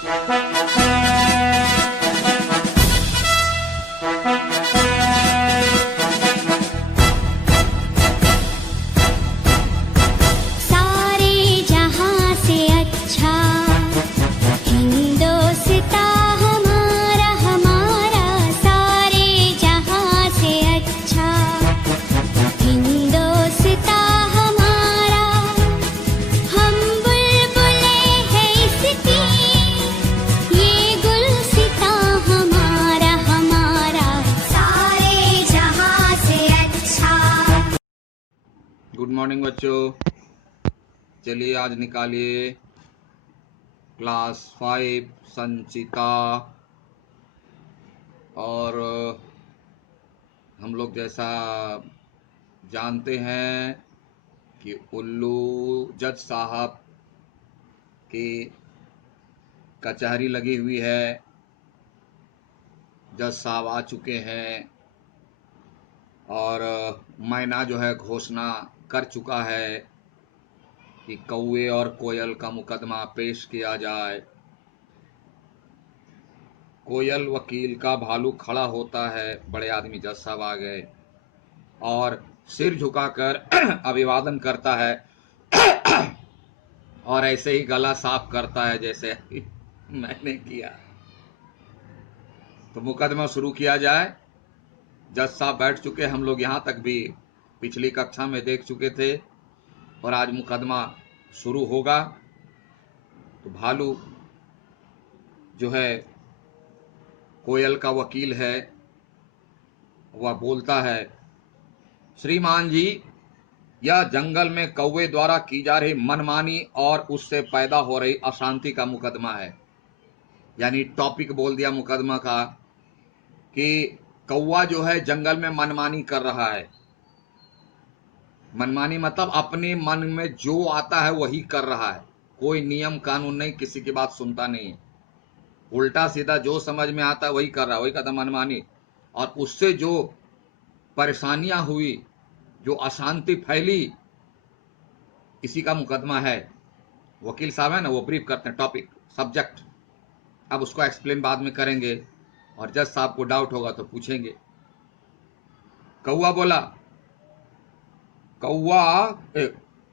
Good morning बच्चों। चलिए आज निकालिए क्लास 5 संचिता। और हम लोग जैसा जानते हैं कि उल्लू जज साहब की कचहरी लगी हुई है। जज साहब आ चुके हैं और मैना जो है घोषणा कर चुका है कि कौवे और कोयल का मुकदमा पेश किया जाए। कोयल वकील का भालू खड़ा होता है। बड़े आदमी जज साहब आ गए और सिर झुकाकर अभिवादन करता है और ऐसे ही गला साफ करता है जैसे मैंने किया। तो मुकदमा शुरू किया जाए। जज साहब बैठ चुके, हम लोग यहाँ तक भी पिछली कक्षा में देख चुके थे और आज मुकदमा शुरू होगा। तो भालू जो है कोयल का वकील है, वह बोलता है, श्रीमान जी, यह जंगल में कौवे द्वारा की जा रही मनमानी और उससे पैदा हो रही अशांति का मुकदमा है। यानी टॉपिक बोल दिया मुकदमा का कि कौवा जो है जंगल में मनमानी कर रहा है। मनमानी मतलब अपने मन में जो आता है वही कर रहा है, कोई नियम कानून नहीं, किसी की बात सुनता नहीं है, उल्टा सीधा जो समझ में आता है वही कर रहा है, वही कहता मनमानी। और उससे जो परेशानियां हुई, जो अशांति फैली, इसी का मुकदमा है। वकील साहब है ना, वो ब्रीफ करते हैं टॉपिक सब्जेक्ट। अब उसको एक्सप्लेन बाद में करेंगे और जज साहब को डाउट होगा तो पूछेंगे। कौवा बोला,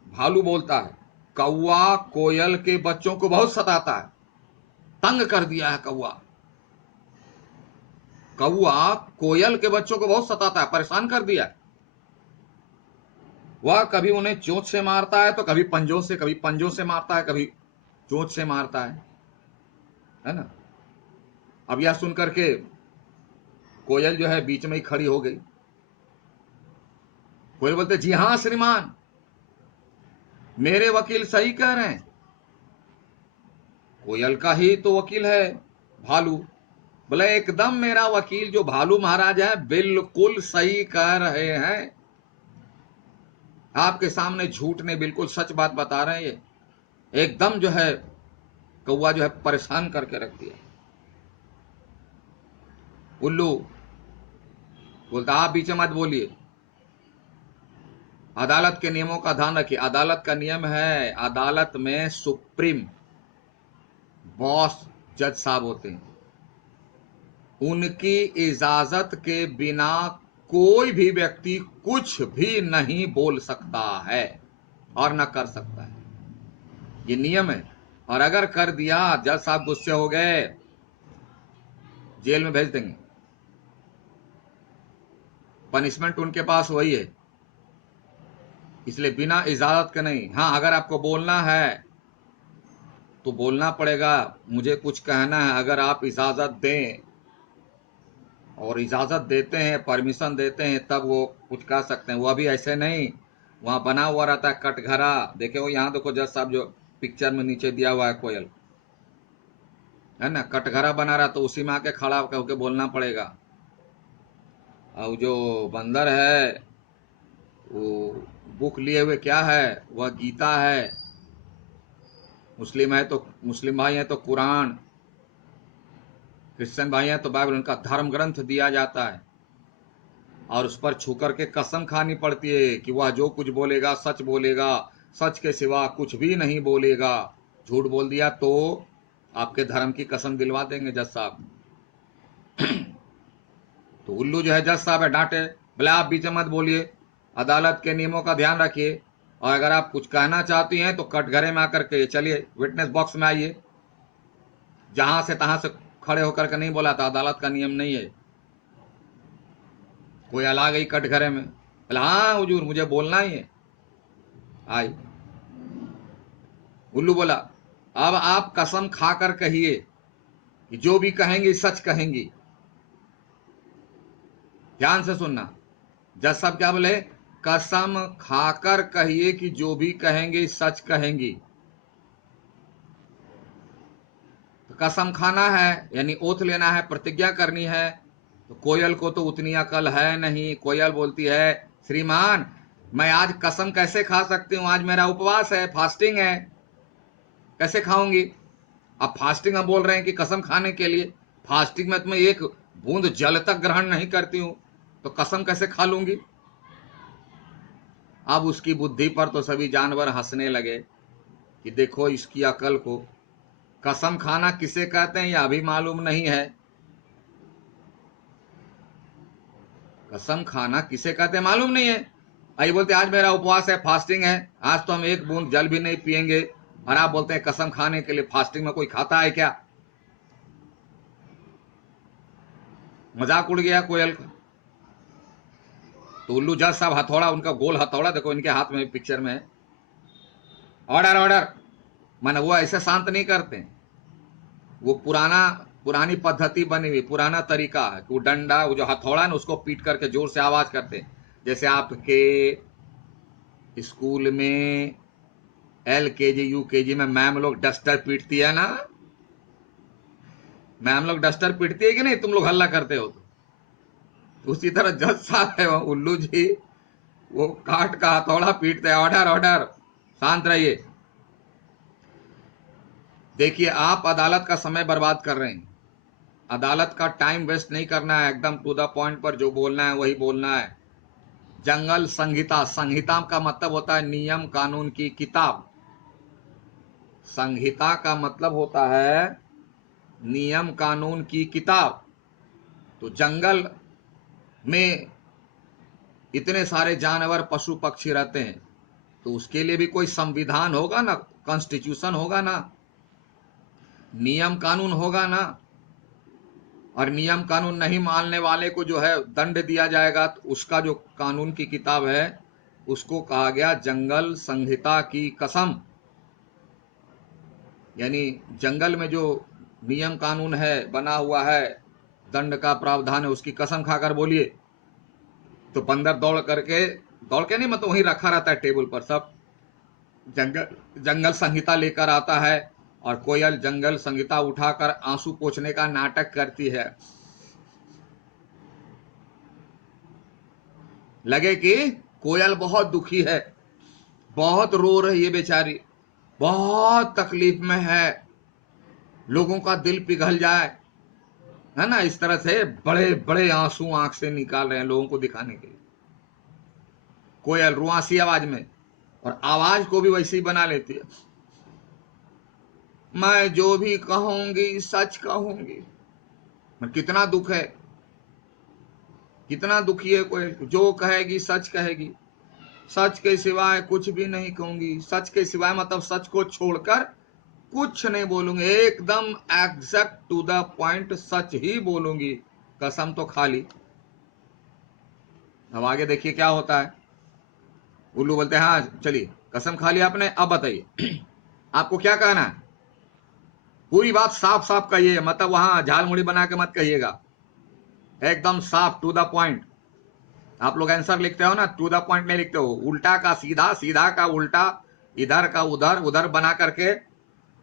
भालू बोलता है, कौवा कोयल के बच्चों को बहुत सताता है, तंग कर दिया है। कौवा कोयल के बच्चों को बहुत सताता है, परेशान कर दिया है। वह कभी उन्हें चोंच से मारता है तो कभी पंजों से, कभी पंजों से मारता है, कभी चोंच से मारता है ना। अब यह सुनकर के कोयल जो है बीच में ही खड़ी हो गई। कोयल बोलते, जी हां श्रीमान, मेरे वकील सही कह रहे हैं। कोयल का ही तो वकील है भालू। बोले, एकदम मेरा वकील जो भालू महाराज है बिल्कुल सही कह रहे हैं, आपके सामने झूठ नहीं, बिल्कुल सच बात बता रहे हैं। ये एकदम जो है कौवा जो है परेशान करके रख दिया। उल्लू बोलता, आप बीच मत बोलिए, अदालत के नियमों का ध्यान रखिए। अदालत का नियम है, अदालत में सुप्रीम बॉस जज साहब होते हैं, उनकी इजाजत के बिना कोई भी व्यक्ति कुछ भी नहीं बोल सकता है और न कर सकता है, ये नियम है। और अगर कर दिया, जज साहब गुस्से हो गए, जेल में भेज देंगे। पनिशमेंट उनके पास वही है, इसलिए बिना इजाजत के नहीं। हाँ, अगर आपको बोलना है तो बोलना पड़ेगा, मुझे कुछ कहना है, अगर आप इजाजत दें और इजाजत देते हैं, परमिशन देते हैं, तब वो कुछ कह सकते हैं। वो अभी ऐसे नहीं, वहां बना हुआ रहता है कटघरा। देखे वो यहाँ देखो जज साहब जो पिक्चर में नीचे दिया हुआ है कोयल, है ना, कटघरा बना रहा, तो उसी में आके खड़ा होकर बोलना पड़ेगा। और जो बंदर है वो बुक लिए हुए क्या है, वह गीता है। मुस्लिम है तो मुस्लिम भाई है तो कुरान, क्रिश्चियन भाई हैं तो बाइबल, उनका धर्म ग्रंथ दिया जाता है और उस पर छूकर के कसम खानी पड़ती है कि वह जो कुछ बोलेगा सच बोलेगा, सच के सिवा कुछ भी नहीं बोलेगा। झूठ बोल दिया तो आपके धर्म की कसम दिलवा देंगे जज साहब। तो उल्लू जो है जज साहब है, डांटे, बोले आप बीच में मत बोलिए, अदालत के नियमों का ध्यान रखिए, और अगर आप कुछ कहना चाहती हैं तो कटघरे में आकर के चलिए, विटनेस बॉक्स में आइए। जहां से तहां से खड़े होकर के नहीं बोला था, अदालत का नियम नहीं है। कोई अला गई कटघरे में, बोला हाँ हुजूर मुझे बोलना ही है। आई, उल्लू बोला अब आप कसम खाकर कहिए कि जो भी कहेंगी सच कहेंगी। ध्यान से सुनना, जज साहब क्या बोले, कसम खाकर कहिए कि जो भी कहेंगे सच कहेंगी। तो कसम खाना है यानी ओथ लेना है, प्रतिज्ञा करनी है। तो कोयल को तो उतनी अकल है नहीं। कोयल बोलती है श्रीमान मैं आज कसम कैसे खा सकती हूं, आज मेरा उपवास है, फास्टिंग है, कैसे खाऊंगी। अब फास्टिंग हम बोल रहे हैं कि कसम खाने के लिए, फास्टिंग में तुम्हें एक बूंद जल तक ग्रहण नहीं करती हूं, तो कसम कैसे खा लूंगी। अब उसकी बुद्धि पर तो सभी जानवर हंसने लगे कि देखो इसकी अकल को, कसम खाना किसे कहते हैं यह अभी मालूम नहीं है। कसम खाना किसे कहते हैं मालूम नहीं है। आई बोलते आज मेरा उपवास है, फास्टिंग है, आज तो हम एक बूंद जल भी नहीं पिएंगे, और आप बोलते हैं कसम खाने के लिए। फास्टिंग में कोई खाता है क्या। मजाक उड़ गया कोयल का। तो उल्लू जज साहब हथौड़ा, उनका गोल हथौड़ा देखो इनके हाथ में पिक्चर में, ऑर्डर ऑर्डर, माने वो ऐसे शांत नहीं करते, वो पुरानी पद्धति बनी हुई, पुराना तरीका है। वो डंडा, वो जो हथौड़ा है ना, उसको पीट करके जोर से आवाज करते, जैसे आपके स्कूल में LKG UKG में मैम लोग डस्टर पीटती है ना, मैम लोग डस्टर पीटती है कि नहीं, तुम लोग हल्ला करते हो तो उसी तरह जज साहब है उल्लू जी, वो काट का हथौड़ा पीटते हैं, ऑर्डर ऑर्डर, शांत रहिए। देखिए आप अदालत का समय बर्बाद कर रहे हैं, अदालत का टाइम वेस्ट नहीं करना है, एकदम टू द पॉइंट पर जो बोलना है वही बोलना है। जंगल संहिता, संहिता का मतलब होता है नियम कानून की किताब, संहिता का मतलब होता है नियम कानून की किताब। तो जंगल में इतने सारे जानवर पशु पक्षी रहते हैं, तो उसके लिए भी कोई संविधान होगा ना, कॉन्स्टिट्यूशन होगा ना, नियम कानून होगा ना। और नियम कानून नहीं मानने वाले को जो है दंड दिया जाएगा। तो उसका जो कानून की किताब है उसको कहा गया जंगल संहिता की कसम। यानी जंगल में जो नियम कानून है बना हुआ है, दंड का प्रावधान है, उसकी कसम खाकर बोलिए। तो बंदर दौड़ के नहीं, मतलब वहीं रखा रहता है टेबल पर, सब जंगल संहिता लेकर आता है, और कोयल जंगल संहिता उठाकर आंसू पोंछने का नाटक करती है। लगे कि कोयल बहुत दुखी है, बहुत रो रही है बेचारी, बहुत तकलीफ में है, लोगों का दिल पिघल जाए, है ना। इस तरह से बड़े बड़े आंसू आंख से निकाल रहे हैं लोगों को दिखाने के लिए, कोयल रुआसी आवाज में, और आवाज को भी वैसे ही बना लेती है, मैं जो भी कहूंगी सच कहूंगी। कितना दुख है, कितना दुखी है कोयल, जो कहेगी सच कहेगी, सच के सिवाय कुछ भी नहीं कहूंगी। सच के सिवाय मतलब सच को छोड़कर कुछ नहीं बोलूंगी, एकदम एग्जैक्ट टू द पॉइंट सच ही बोलूंगी, कसम तो खा ली। अब आगे देखिए क्या होता है। उल्लू बोलते हैं हाँ चलिए कसम खा लिया आपने, अब बताइए आपको क्या कहना है, पूरी बात साफ साफ कहिए, मतलब वहां झाल मुड़ी बना के मत कहिएगा, एकदम साफ टू द पॉइंट। आप लोग आंसर लिखते हो ना, टू द पॉइंट नहीं लिखते हो, उल्टा का सीधा, सीधा का उल्टा, इधर का उधर, उधर बना करके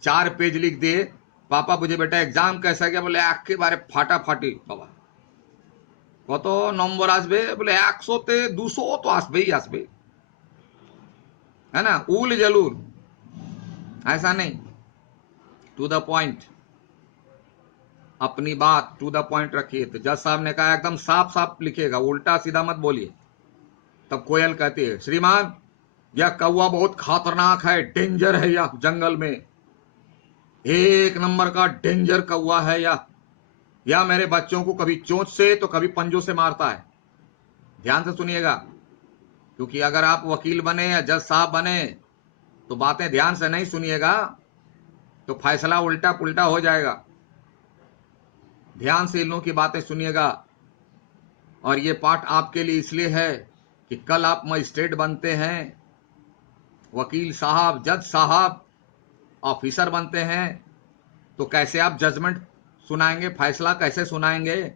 4 पेज लिख दिए। पापा मुझे बेटा एग्जाम कैसा गया, बोले एकेबारे फाटाफाटी बाबा, কত নম্বর আসবে, बोले 100 তে 200 तो আসবেই আসবে, है ना, उल जलूल, ऐसा नहीं, टू द पॉइंट, अपनी बात टू द पॉइंट रखिए। तो जज साहब ने कहा एकदम साफ साफ लिखिएगा, उल्टा सीधा मत बोलिए। तब कोयल कहती है श्रीमान यह कौवा बहुत खतरनाक है, डेंजर है यह जंगल में, एक नंबर का डेंजर कौवा है या मेरे बच्चों को कभी चोंच से तो कभी पंजों से मारता है। ध्यान से सुनिएगा, क्योंकि अगर आप वकील बने या जज साहब बने तो बातें ध्यान से नहीं सुनिएगा तो फैसला उल्टा पुल्टा हो जाएगा। ध्यान से इन लोगों की बातें सुनिएगा। और ये पाठ आपके लिए इसलिए है कि कल आप मजिस्ट्रेट बनते हैं, वकील साहब, जज साहब, ऑफिसर बनते हैं, तो कैसे आप जजमेंट सुनाएंगे, फैसला कैसे सुनाएंगे।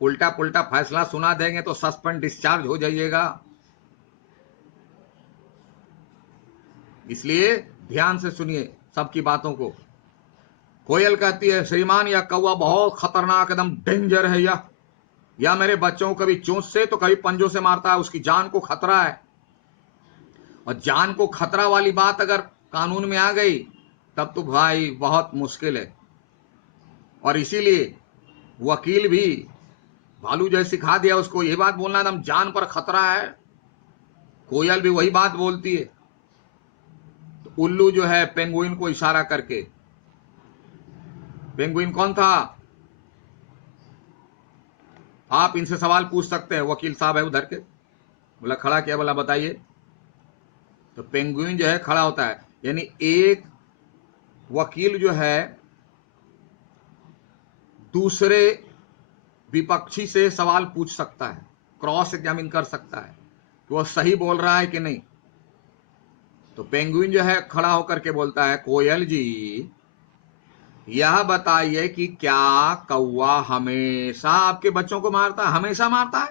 उल्टा पुल्टा फैसला सुना देंगे तो सस्पेंड डिस्चार्ज हो जाइएगा। इसलिए ध्यान से सुनिए सबकी बातों को। कोयल कहती है, श्रीमान यह कौवा बहुत खतरनाक, एकदम डेंजर है या मेरे बच्चों को कभी चोंच से तो कभी पंजों से मारता है, उसकी जान को खतरा है। और जान को खतरा वाली बात अगर कानून में आ गई तब तो भाई बहुत मुश्किल है। और इसीलिए वकील भी भालू जैसे सिखा दिया उसको ये बात बोलना, एकदम जान पर खतरा है। कोयल भी वही बात बोलती है। तो उल्लू जो है पेंगुइन को इशारा करके, पेंगुइन कौन था आप इनसे सवाल पूछ सकते हैं, वकील साहब है उधर के। बोला खड़ा किया, बोला बताइए। तो पेंगुइन जो है खड़ा होता है, यानी एक वकील जो है दूसरे विपक्षी से सवाल पूछ सकता है, क्रॉस एग्जामिन कर सकता है कि वह सही बोल रहा है कि नहीं। तो पेंगुइन जो है खड़ा होकर के बोलता है, कोयल जी यह बताइए कि क्या कौवा हमेशा आपके बच्चों को मारता है, हमेशा मारता है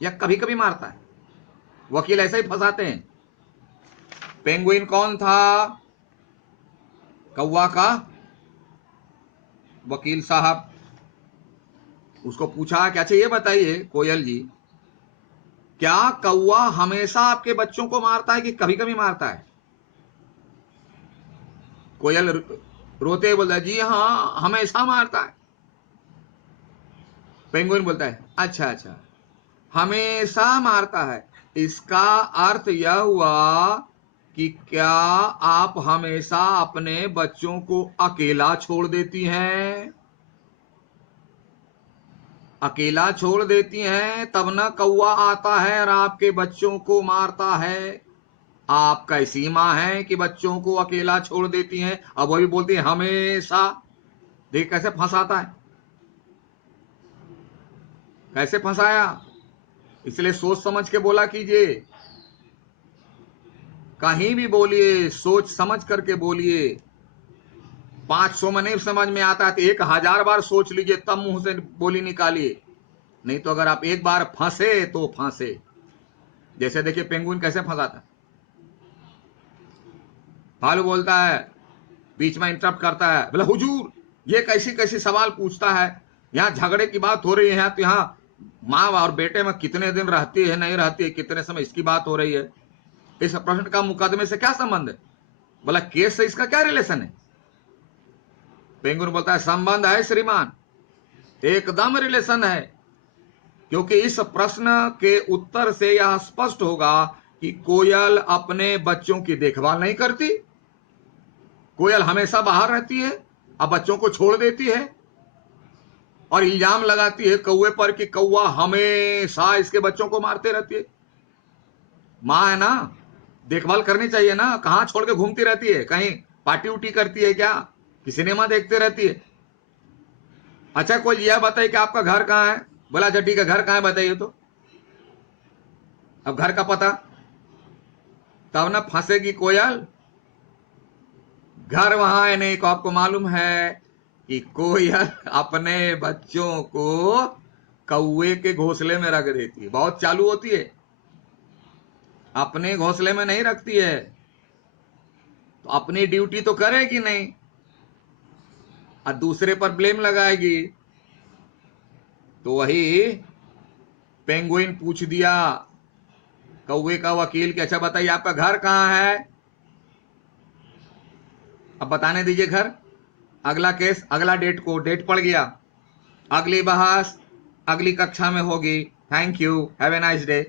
या कभी कभी मारता है। वकील ऐसे ही फंसाते हैं। पेंगुइन कौन था, कौवा का वकील साहब। उसको पूछा कि अच्छा ये बताइए कोयल जी, क्या कौवा हमेशा आपके बच्चों को मारता है कि कभी कभी मारता है। कोयल रोते बोलता है, जी हाँ हमेशा मारता है। पेंगुइन बोलता है, अच्छा अच्छा हमेशा मारता है, इसका अर्थ यह हुआ कि क्या आप हमेशा अपने बच्चों को अकेला छोड़ देती हैं। अकेला छोड़ देती हैं तब ना कौवा आता है और आपके बच्चों को मारता है। आप कैसी माँ हैं कि बच्चों को अकेला छोड़ देती हैं। अब वही बोलती है हमेशा। देख कैसे फंसाता है, कैसे फंसाया। इसलिए सोच समझ के बोला कीजिए, कहीं भी बोलिए सोच समझ करके बोलिए। 500 में नहीं समझ में आता है तो 1000 बार सोच लीजिए तब मुंह से बोली निकालिए। नहीं तो अगर आप एक बार फंसे तो फंसे। जैसे देखिए पेंगुइन कैसे फंसाता। भालू बोलता है, बीच में इंटरप्ट करता है, बोला हुजूर ये कैसी कैसी सवाल पूछता है, यहाँ झगड़े की बात हो रही है, तो यहाँ माँ और बेटे में कितने दिन रहती है नहीं रहती है, कितने समय इसकी बात हो रही है। इस प्रश्न का मुकदमे से क्या संबंध है। बोला केस से इसका क्या रिलेशन है। पेंगुइन बोलता है संबंध है श्रीमान, एकदम रिलेशन है, क्योंकि इस प्रश्न के उत्तर से यह स्पष्ट होगा कि कोयल अपने बच्चों की देखभाल नहीं करती। कोयल हमेशा बाहर रहती है, अब बच्चों को छोड़ देती है और इल्जाम लगाती है कौवे पर कि कौवा हमेशा इसके बच्चों को मारते रहती है। माँ है ना, देखभाल करनी चाहिए ना, कहां छोड़ के घूमती रहती है, कहीं पार्टी उटी करती है क्या, कि सिनेमा देखते रहती है। अच्छा कोई यह बताइए कि आपका घर कहाँ है। बोला अच्छा ठीक है घर कहाँ है बताइए। तो अब घर का पता, तब ना फंसेगी कोयल। घर वहां है नहीं को आपको मालूम है कि कोयल अपने बच्चों को कौवे के घोंसले में रख देती है। बहुत चालू होती है, अपने घोंसले में नहीं रखती है, तो अपनी ड्यूटी तो करेगी नहीं और दूसरे पर ब्लेम लगाएगी। तो वही पेंगुइन पूछ दिया कौवे का वकील कि अच्छा बताइए आपका घर कहाँ है। अब बताने दीजिए घर। अगला केस, अगला डेट पड़ गया। अगली बहस अगली कक्षा में होगी। Thank you, have a nice day.